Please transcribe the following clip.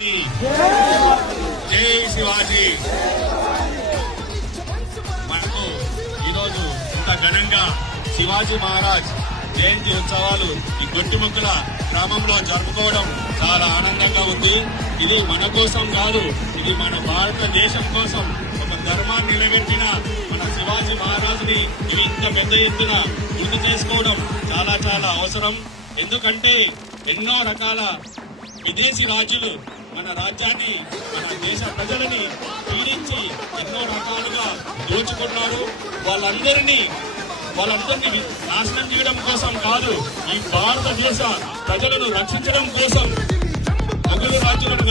జై శివాజీ. మనకు ఈరోజు ఇంత ఘనంగా శివాజీ మహారాజ్ జయంతి ఉత్సవాలు ఈ గొట్టిముక్కల గ్రామంలో జరుపుకోవడం చాలా ఆనందంగా ఉంది. ఇది మన కోసం కాదు, ఇది మన భారతదేశం కోసం ఒక ధర్మాన్ని నిలబెట్టిన మన శివాజీ మహారాజుని ఇవి ఇంత పెద్ద ఎత్తున గుర్తు చేసుకోవడం చాలా చాలా అవసరం. ఎందుకంటే ఎన్నో రకాల విదేశీ రాజులు మన రాజ్యాన్ని, మన దేశ ప్రజలని పీడించి ఎన్నో రకాలుగా దోచుకున్నారు. వాళ్ళందరినీ నాశనం చేయడం కోసం కాదు, ఈ భారతదేశ ప్రజలను రక్షించడం కోసం మొఘలు రాజులను